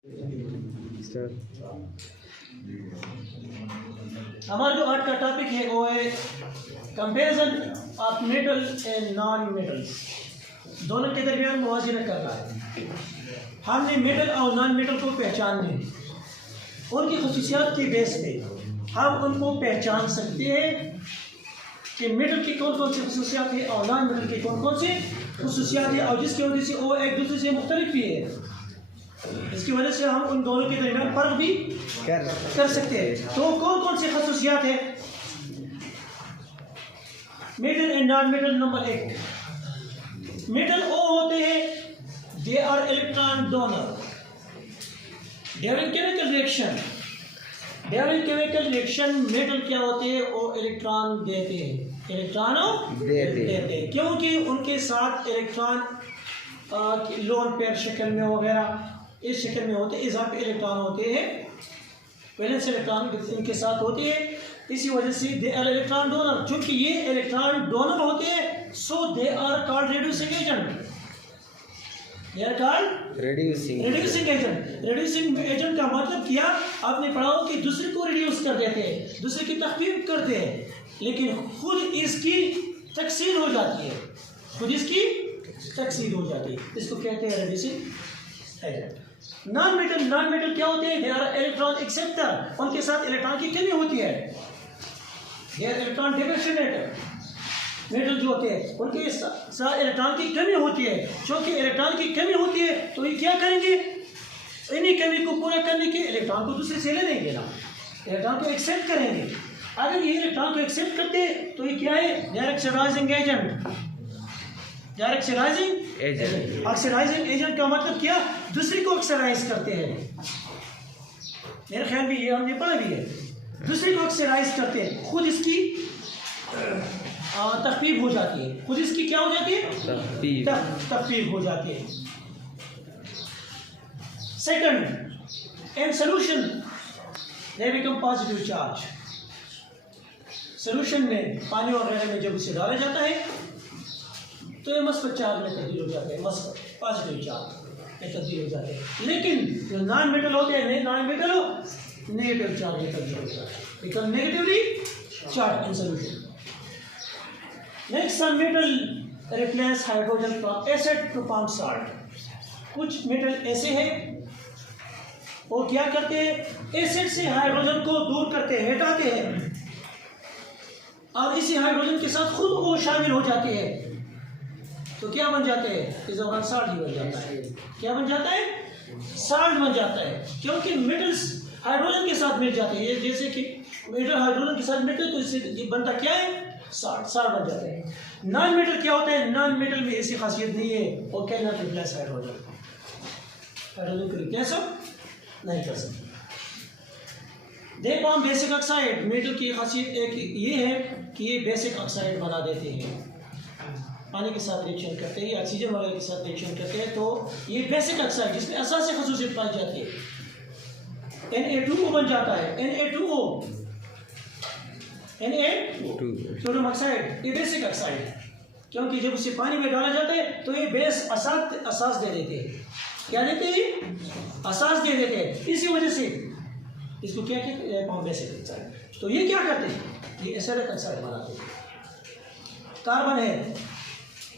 हमारा जो आज का टॉपिक है वो है comparison of metal and non metals, दोनों के दरमियान मुआवजा करना है। हमने मेटल और नॉन मेटल को पहचानने, उनकी खसूसियात की बेस पे हम उनको पहचान सकते हैं कि मेटल की कौन कौन सी खसूसियात है और नॉन मेटल की कौन कौन सी खसूसियात है, और जिसकी वजह से वो एक दूसरे से मुख्तलिफ भी है। इसकी वजह से हम उन दोनों के दरमियान फर्क भी कर सकते हैं। तो कौन कौन सी खसूसियात है metal and non metal? Number 1, metal वो होते हैं they are electron donor during chemical reaction. During chemical reaction metal क्या होते हैं? वो इलेक्ट्रॉन देते हैं, इलेक्ट्रॉन देते हैं, क्योंकि उनके साथ इलेक्ट्रॉन लोन पेयर शक्ल में वगैरह इस शक्ल में होते हैं, इजाफी इलेक्ट्रॉन होते हैं, वैलेंस इलेक्ट्रॉन इनके साथ होते हैं। इसी वजह से दे आर इलेक्ट्रॉन डोनर, चूंकि ये इलेक्ट्रॉन डोनर होते हैं, so they are called reducing agent. They are called reducing agent. Reducing agent का मतलब क्या आपने पढ़ा हो कि दूसरे को रिड्यूस कर देते हैं, दूसरे की तखफीफ करते हैं, लेकिन खुद इसकी तकसीर हो जाती है, खुद इसकी तकसीर हो जाती है, इसको कहते हैं रिड्यूसिंग एजेंट। नॉन मेटल क्या होते हैं? दे आर इलेक्ट्रॉन एक्सेप्टर, उनके साथ इलेक्ट्रॉन की कमी होती है। They are electron deficient metal जो होते हैं उनके साथ इलेक्ट्रॉन की कमी होती है। क्योंकि इलेक्ट्रॉन की कमी होती है तो ये क्या करेंगे? इन्हीं कमी को पूरा करने के इलेक्ट्रॉन को दूसरे से ले लेंगे ना, इलेक्ट्रॉन को एक्सेप्ट करेंगे। अगर ये इलेक्ट्रॉन को एक्सेप्ट करते हैं तो ये क्या है? Oxidising agent. ऑक्सीडाइजिंग एजेंट का मतलब क्या? दूसरे को ऑक्सीडाइज करते हैं। मेरे ख्याल में ये हमने पढ़ा भी है, दूसरे को ऑक्सीडाइज करते हैं, खुद इसकी तखफीफ हो जाती है, खुद इसकी क्या हो जाती है? तखफीफ हो जाती है। Second, in solution they become positive charge. Solution में पानी वगैरह में जब उसे डाला जाता है तो ये मस्बत चार्ज में तब्दील हो जाते हैं, मस्बत पॉजिटिव चार्ज में तब्दील हो जाते हैं। लेकिन जो नॉन मेटल होते हैं, नॉन मेटल नेगेटिव चार्ज में तब्दील हो जाते हैं, become negatively charge in solution. Next, some metal replace hydrogen from acid to form salt. कुछ मेटल ऐसे हैं वो क्या करते हैं? एसिड से हाइड्रोजन को दूर करते हैं, हटाते हैं, और इसी हाइड्रोजन के साथ खुद वो शामिल हो जाते हैं, तो क्या बन जाते हैं? इस दौरान सॉल्ट ही बन जाता है। क्या बन जाता है? सॉल्ट बन जाता है, क्योंकि मेटल्स हाइड्रोजन के साथ मिल जाते हैं। जैसे कि मेटल हाइड्रोजन के साथ मिलते हैं तो इससे बनता क्या है? सॉल्ट बन जाता है। नॉन मेटल क्या होता है? नॉन मेटल में ऐसी खासियत नहीं है, वो can not replace hydrogen, hydrogen को रिप्लेस नहीं कर सकते। They form basic oxide. Metal की खासियत एक ये है कि ये बेसिक ऑक्साइड बना देते हैं, पानी के साथ रिएक्शन करते हैं, ऑक्सीजन वगैरह के साथ रिएक्शन करते हैं, तो ये बेसिक ऑक्साइड जिसमें असासी खसूसियत पाई जाती है। Na2O बन जाता है, Na2O सोडियम ऑक्साइड, ये बेसिक ऑक्साइड है, क्योंकि जब उसे पानी में डाला जाता है तो ये बेस असास दे देते हैं। क्या देते हैं? असास दे देते हैं। इसी वजह से इसको क्या कहते हैं? Basic oxide. तो ये क्या करते हैं? ये एसिडिक ऑक्साइड बनाते हैं। कार्बन है,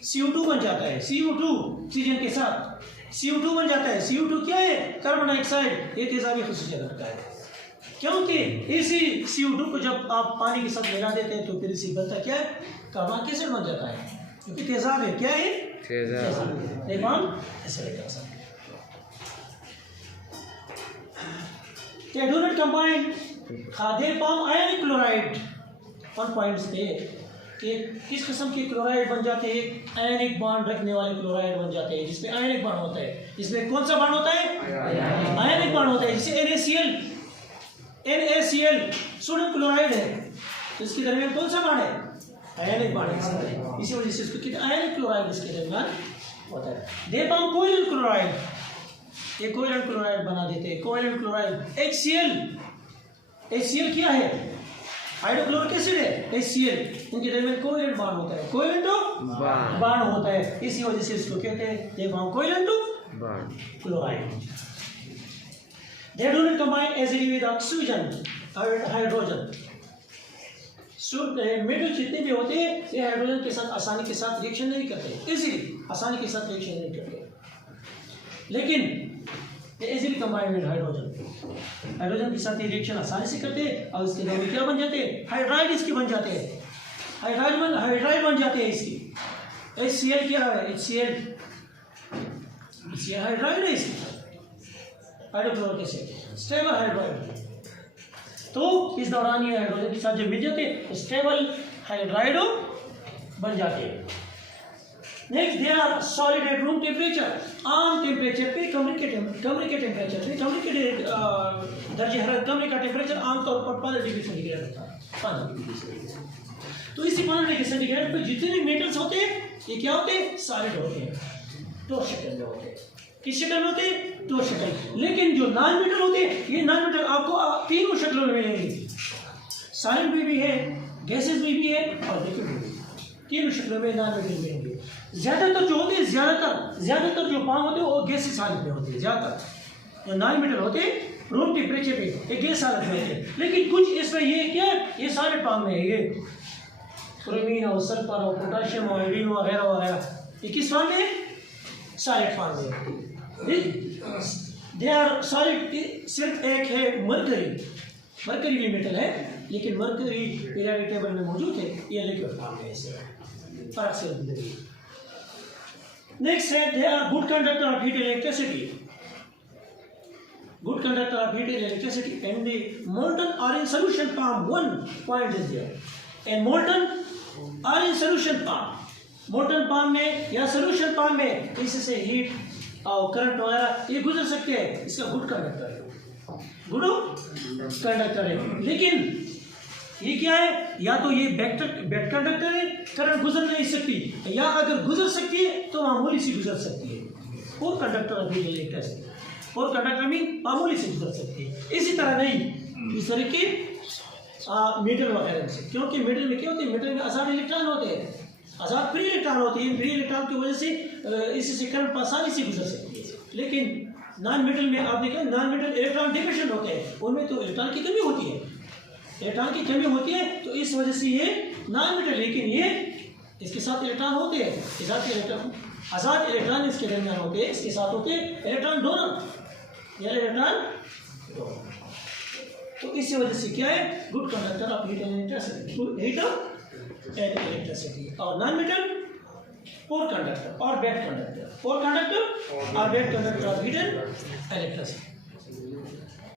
CO2 बन जाता है, CO2 ऑक्सीजन के साथ CO2 बन जाता है। CO2 क्या है? Carbon dioxide. ये तेजाबी खसूसियत रखता है, क्योंकि इसी CO2 को जब आप पानी के साथ मिला देते हैं तो फिर इसी बनता क्या है? कार्बनिक एसिड बन जाता है, क्योंकि तेजाब है। क्या है? तेजाब। Acidic oxide. They do not combine. They form ionic chloride। One points पे कि किस किस्म के क्लोराइड बन जाते हैं? आयनिक बॉन्ड रखने वाले क्लोराइड बन जाते हैं, जिसमें आयनिक बॉन्ड होता है। इसमें कौन सा बॉन्ड होता है? आयनिक बॉन्ड होता है। जैसे NaCl सोडियम क्लोराइड है, तो इसके दरमियान कौन सा बॉन्ड है? आयनिक बॉन्ड है। इसी वजह से इसको कहते हैं आयनिक क्लोराइड, इसके दरमियान होता है। They form covalent chloride. ये कोवैलेंट क्लोराइड बना देते हैं। कोवैलेंट क्लोराइड HCl क्या है? हाइड्रोक्लोरिक एसिड है, HCl। इनके दरमियान कोवैलेंट बॉन्ड होता है, कोवैलेंट बॉन्ड होता है। इसी वजह से इसको कहते हैं they form covalent chloride. They do not combine easily with oxygen or hydrogen. Metal जितने भी होते हैं ये हाइड्रोजन के साथ आसानी के साथ रिएक्शन नहीं करते, इजीली आसानी के साथ रिएक्शन नहीं करते, लेकिन ये easily combine with hydrogen, hydrogen के साथ ये रिएक्शन आसानी से करते हैं और इसके दौरान क्या बन जाते हैं, हाइड्राइड इसके बन जाते हैं, हाइड्राइड बन जाते हैं इसकी। HCl क्या है, HCl हाइड्राइड है इसकी, हाइड्रोक्लोरिक एसिड स्टेबल हाइड्राइड। तो इस दौरान ये हाइड्रोजन के साथ जब मिल जाते हैं स्टेबल हाइड्राइड बन जाते हैं। Next they are solid at room temperature, आम टेम्परेचर पे कमरे के टेम्परेचर पे, कमरे के दर्जे हरारत कमरे का टेम्परेचर आमतौर पर 15 डिग्री सेंटीग्रेड होता है, 15 डिग्री सेंटीग्रेड। तो इसी 15 डिग्री सेंटीग्रेड पे जितने भी मेटल्स होते हैं ये क्या होते हैं, सॉलिड होते हैं, ठोस शक्ल में होते हैं। किस शक्ल में होते हैं, ठोस शक्ल। लेकिन जो नॉन मेटल होते हैं ये नॉन मेटल आपको तीनों शक्लों में मिलेंगे, सॉलिड में भी है, गैसेस में भी है और लिक्विड में भी, तीनों शक्लों में नॉन मेटल मिलेंगे। ज्यादातर जो होते हैं ज्यादातर जो फॉर्म होते हैं वो गैसेस हालत में होते हैं, ज्यादातर जो नॉन मेटल होते हैं रूम टेम्परेचर पे ये गैस हालत में होते हैं, लेकिन कुछ इसमें ये क्या ये सॉलिड फॉर्म में है, ये क्रोमीन और सल्फर और पोटाशियम और आयोडीन वगैरह वगैरह ये किस फॉर्म में है, सॉलिड फॉर्म में। They are solid. सिर्फ एक है मरकरी भी मेटल है, लेकिन मरकरी पीरियोडिक टेबल में मौजूद है, ये लिक्विड फॉर्म में है, फर्क सिर्फ। नेक्स्ट है they are good conductor of heat electricity, good conductor of heat and electricity, and the molten or in solution form, one point is there, and molten or in solution form, molten form में या solution form में इससे heat और current वगैरह ये गुजर सकते हैं, इसका गुड कंडक्टर है, गुड कंडक्टर है। लेकिन ये क्या है, या तो ये बैड कंडक्टर है, करंट गुजर नहीं सकती, या अगर गुजर सकती है तो मामूली सी गुजर सकती है, वो कंडक्टर अभी इलेक्ट्रिसिटी और कंडक्टर में मामूली से गुजर सकती है। इसी तरह नहीं इस तरह के मेटल वगैरह से, क्योंकि मेटल में क्या होते हैं, मेटल में आजाद इलेक्ट्रॉन होते हैं, आजाद फ्री इलेक्ट्रॉन होते हैं, फ्री इलेक्ट्रॉन की वजह से इससे करंट आसानी से गुजर सकती है। लेकिन नॉन मेटल में आप देखें, नॉन मेटल इलेक्ट्रॉन डिफिशिएंट होते हैं, उनमें तो इलेक्ट्रॉन की कमी होती है, इलेक्ट्रॉन की कमी होती है, तो इस वजह से ये नॉन मेटल, लेकिन ये इसके साथ इलेक्ट्रॉन होते हैं, इसके साथ इलेक्ट्रॉन आजाद इलेक्ट्रॉन इसके दरमियान होते हैं, इसके साथ होते हैं इलेक्ट्रॉन डोनर, तो इसी वजह से क्या है, good conductor of heat and electricity. और नॉन मेटल पोर कंडक्टर और बैड कंडक्टर, पोर कंडक्टर और bad conductor of heat and electricity.